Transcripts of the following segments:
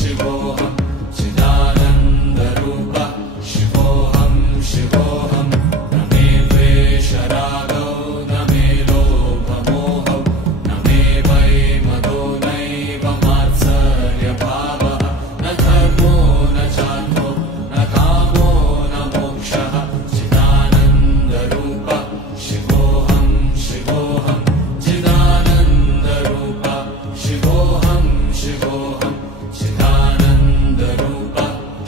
शिवोऽहं चिदानन्दरूप शिवोऽहं शिवोऽहं न मे द्वेषरागौ न मे लोभमोहौ न मे वै मदो नैव मात्सर्यभावः न धर्मो न चार्थो न कामो न मोक्षः चिदानन्दरूप शिवोऽहं शिवोऽहं चिदानन्दरूप शिवोऽहं शिवोऽहं चिदानन्दरूप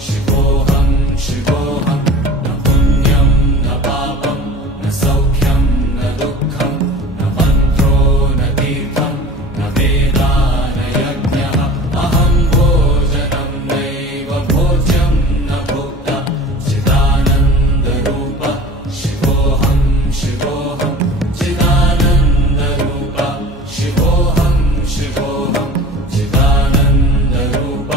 शिवोऽहं शिवोऽहं न पुण्यं न पापं न सौख्यं न दुःखं न मन्त्रो न तीर्थं न वेदा न यज्ञः अहं भोजनं नैव भोज्यं न भोक्ता चिदानन्दरूप शिवोऽहं शिवोऽहं चिदानन्दरूप शिवोऽहं शिवोऽहं चिदानन्दरूप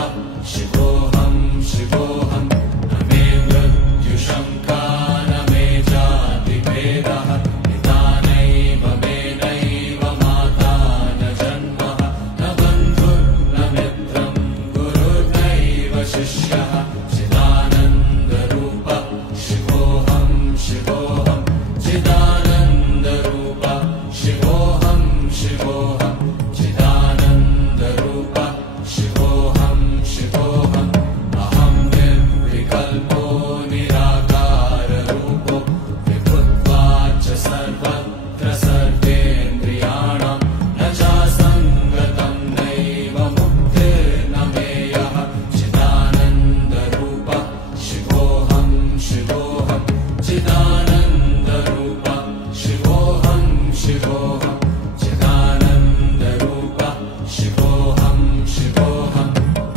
शिवोऽहं शिवोऽहं न मे मृत्युशङ्का न मे जातिभेदः पिता नैव मे नैव माता न जन्मः न बन्धुर्न मित्रं गुरुर्नैव शिष्यः चिदानन्दरूप शिवोऽहं शिवोऽहं चिदानन्दरूप शिवोऽहं शिवोऽहं चिदानन्दरूप शिवोऽहं शिवोऽहम् अहं निर्विकल्पो निराकाररूपो विभुत्वाच्च सर्वत्र सर्वेन्द्रियाणां न चासङ्गतं नैव मुक्तिर्न मेयः चिदानन्दरूप शिवोऽहं शिवोऽहं चिदानन्दरूप शिवोऽहं शिवोऽहं चिदानन्दरूप शिवोऽहं शिवोऽहं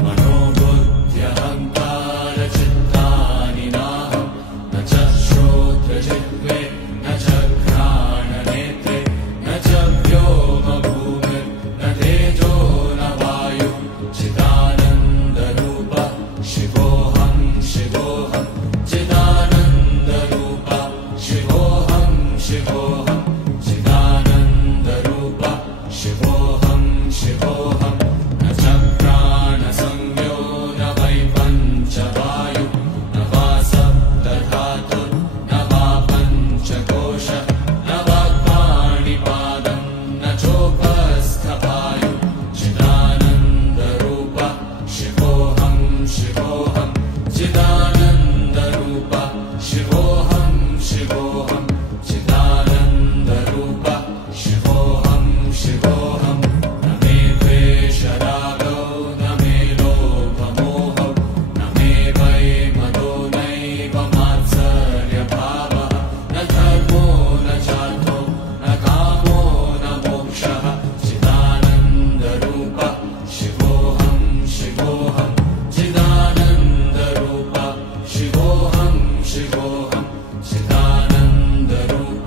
मनोबुद्ध्यहङ्कारचित्तानि नाहं न च श्रोत्रजिह्वे न च घ्राणनेत्रे न च व्योमभूमिर्न तेजो न वायुः चिदानन्दरूप शिवोऽहं शिवोऽहं चिदानन्दरूप शिवोऽहं शिवोऽहं चिदानन्दरूप शिवोऽहं शिवोऽहं न च प्राणसंज्ञो न वै पञ्चवायुः न वा सप्तधातुर्न वा पञ्चकोशः न वा पाणिपादं न चोपस्थपायुः चिदानन्दरूप शिवोऽहं शिवोऽहं चिदानन्दरूप शिवोऽहं शिवोऽहं चिदानन्दरूप शिवोऽहं शिवोऽहं न मे द्वेषरागौ न मे लोभमोहौ न मे वै मदो नैव मात्सर्यभावः न धर्मो न चार्थो न कामो न मोक्षः चिदानन्दरूप शिवोऽहं शिवोऽहं चिदानन्दरूप शिवोऽहं शिवोऽहं चिदानन्दरूप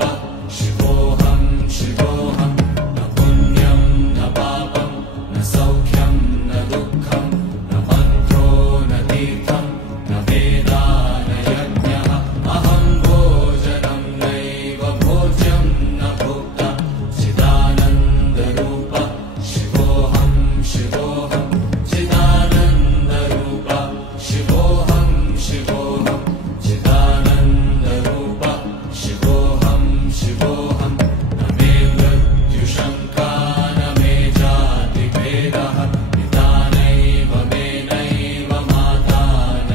शिवोऽहं शिवोऽहं न पुण्यं न पापं न सौख्यं न दुःखं न मन्त्रो न तीर्थं न वेदा न यज्ञः अहं भोजनं नैव भोज्यं न भोक्ता चिदानन्दरूप शिवोऽहं शिवोऽहं चिदानन्दरूप शिवोऽहं शिवोऽहं चिदानन्दरूप शिवोऽहं शिवोऽहं न मे मृत्युशङ्का न मे जातिभेदः पिता नैव मे नैव माता न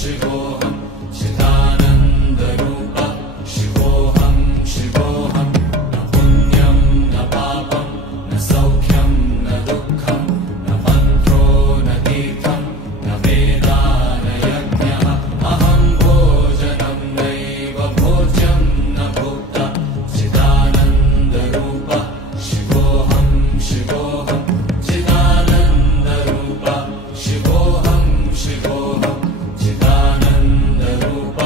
शिवोऽहं चिदानन्दरूप शिवोऽहं शिवोऽहं न पुण्यं न पापं न सौख्यं न दुःखं न मन्त्रो न तीर्थं न वेदा न यज्ञः अहं भोजनं नैव भोज्यं न भोक्ता चिदानन्दरूप शिवोऽहं शिवोऽहं चिदानन्दरूप शिवोऽहं शिवोऽहं चिदानन्दरूप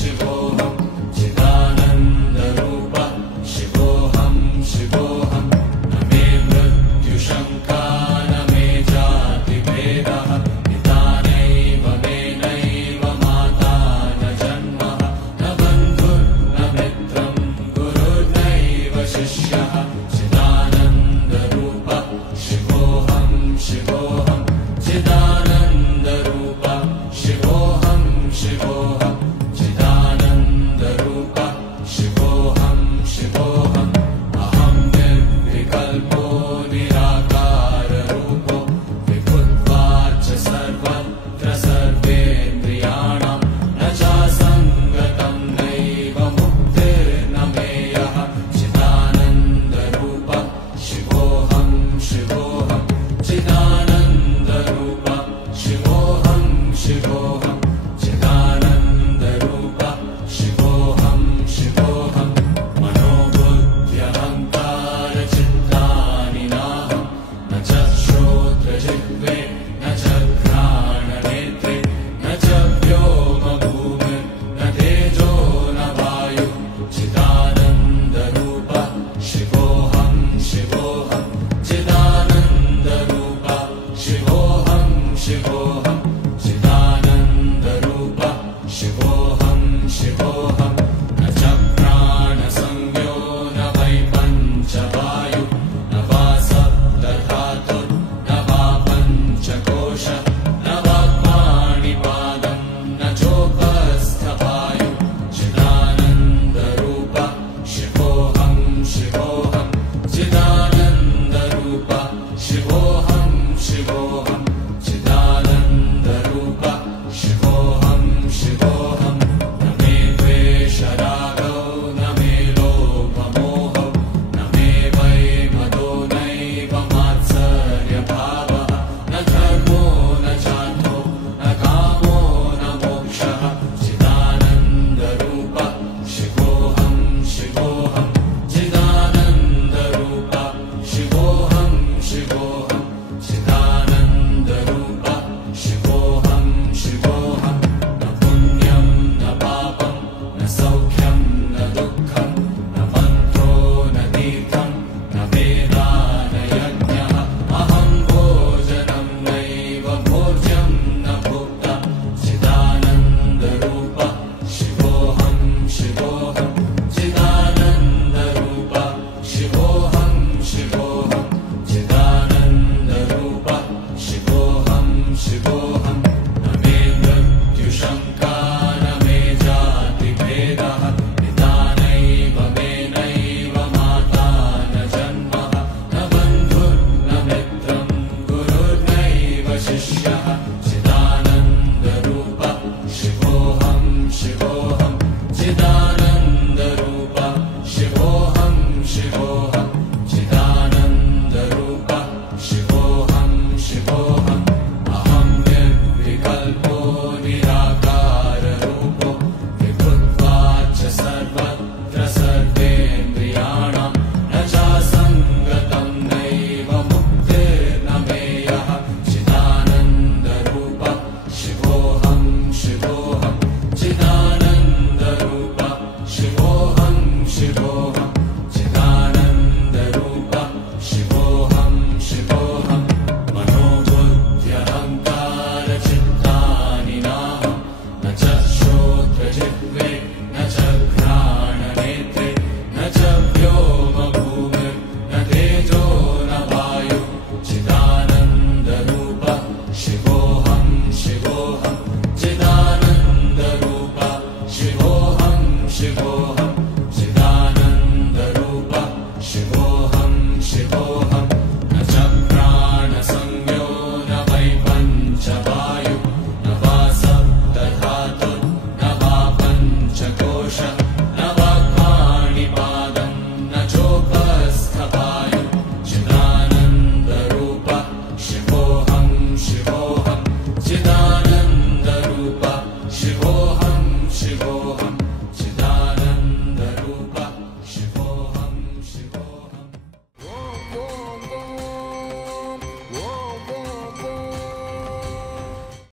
शिवो